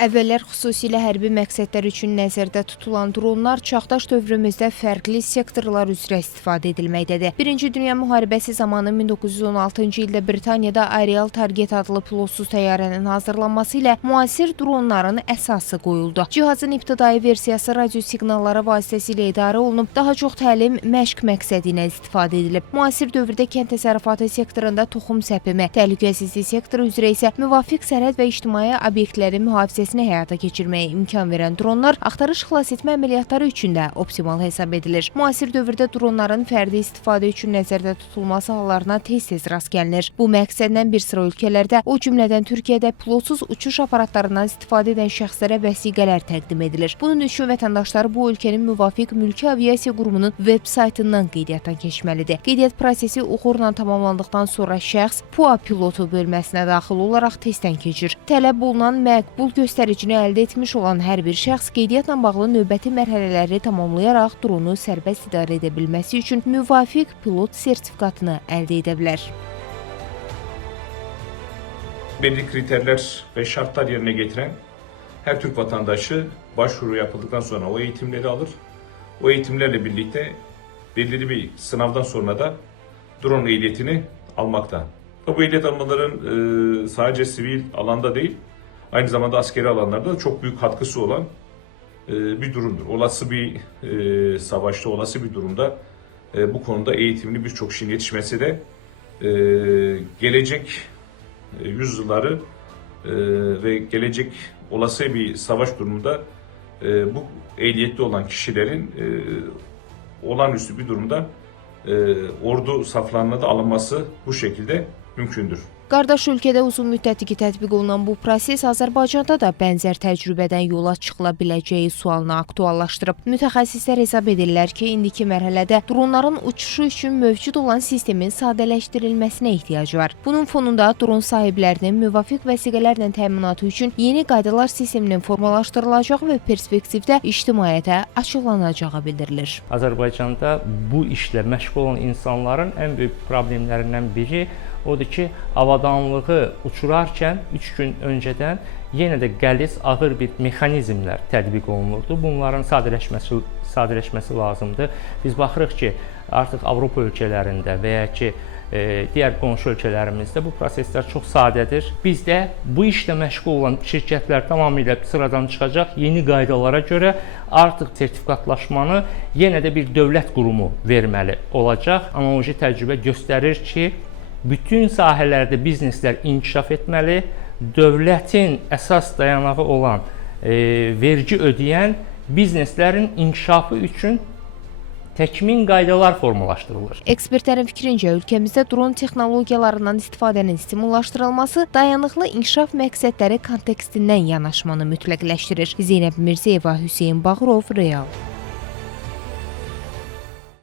Əvvəllər xüsusilə hərbi məqsədlər üçün nəzərdə tutulan dronlar çağdaş dövrümüzdə fərqli sektorlar üzrə istifadə edilməkdədir. Birinci Dünya müharibəsi zamanı 1916-cı ildə Britaniyada Aerial Target adlı pilotsuz təyyarənin hazırlanması ilə müasir dronların əsası qoyuldu. Cihazın ibtidai versiyası radio siqnalları vasitəsilə idarə olunub, daha çox təlim, məşq məqsədi ilə istifadə edilib. Müasir dövrdə kənd təsərrüfatı sektorunda toxum səpimi, təhlükəsizlik sektoru üzrə isə müvafiq sərhəd və ictimai obyektlərin mühafizəsi həyata keçirməyə imkan verən dronlar axtarış xilas etmə əməliyyatları üçün də optimal hesab edilir. Müasir dövrdə dronların fərdi istifadə üçün nəzərdə tutulması hallarına tez-tez rast gəlinir. Bu məqsədlə bir sıra ölkələrdə, o cümlədən Türkiyədə pilotsuz uçuş aparatlarından istifadə edən şəxslərə vəsiqələr təqdim edilir. Bunun üçün vətəndaşları bu ölkənin müvafiq mülki aviasiya qurumunun veb saytından qeydiyyatdan keçməlidir. Qeydiyyat prosesi uğurla tamamlandıqdan sonra şəxs PUA pilotu bölməsinə daxil olaraq testdən keçir. Tələb olunan məqbul göstəricini əldə etmiş olan hər bir şəxs qeydiyyatla bağlı növbəti mərhələləri tamamlayaraq dronu sərbəst idarə edə bilməsi üçün müvafiq pilot sertifikatını əldə edə bilər. Belli kriterler ve şartlar yerine getiren her Türk vatandaşı başvuru yapıldıktan sonra o eğitimleri alır. O eğitimlerle birlikte belirli bir sınavdan sonra da drone ehliyetini almakta. Bu ehliyet almaların sadece sivil alanda değil, aynı zamanda askeri alanlarda da çok büyük katkısı olan bir durumdur. Olası bir savaşta, olası bir durumda bu konuda eğitimli birçok kişinin yetişmesi de gelecek yüzyılları ve gelecek olası bir savaş durumunda bu ehliyetli olan kişilerin olağanüstü bir durumda ordu saflarına da alınması bu şekilde mümkündür. Qardaş ölkədə uzun müddətli tətbiq olunan bu proses Azərbaycanda da bənzər təcrübədən yola çıxıla biləcəyi sualını aktuallaşdırıb. Mütəxəssislər hesab edirlər ki, indiki mərhələdə dronların uçuşu üçün mövcud olan sistemin sadələşdirilməsinə ehtiyac var. Bunun fonunda dron sahiblərinin müvafiq vəsiqələrlə təminatı üçün yeni qaydalar sisteminin formalaşdırılacağı və perspektivdə ictimaiyyətə açıqlanacağı bildirilir. Azərbaycanda bu işlə məşğul olan insanların ən böyük problemlərindən biri odur ki, avadanlığı uçurarkən 3 gün öncədən yenə də qəliz, ağır bir mexanizmlər tətbiq olunurdu. Bunların sadələşməsi lazımdır. Biz baxırıq ki, artıq Avropa ölkələrində və ya ki, digər qonşu ölkələrimizdə bu proseslər çox sadədir. Bizdə bu işlə məşğul olan şirkətlər tamamilə sıradan çıxacaq. Yeni qaydalara görə artıq sertifikatlaşmanı yenə də bir dövlət qurumu verməli olacaq. Analoji təcrübə göstərir ki, bütün sahələrdə bizneslər inkişaf etməli, dövlətin əsas dayanağı olan vergi ödəyən bizneslərin inkişafı üçün təkmin qaydalar formalaşdırılır. Ekspertlərin fikrincə, ölkəmizdə dron texnologiyalarından istifadənin stimullaşdırılması dayanıqlı inkişaf məqsədləri kontekstindən yanaşmanı mütləqləşdirir. Zeynəb Mirzəyeva, Hüseyn Bağırov, Real.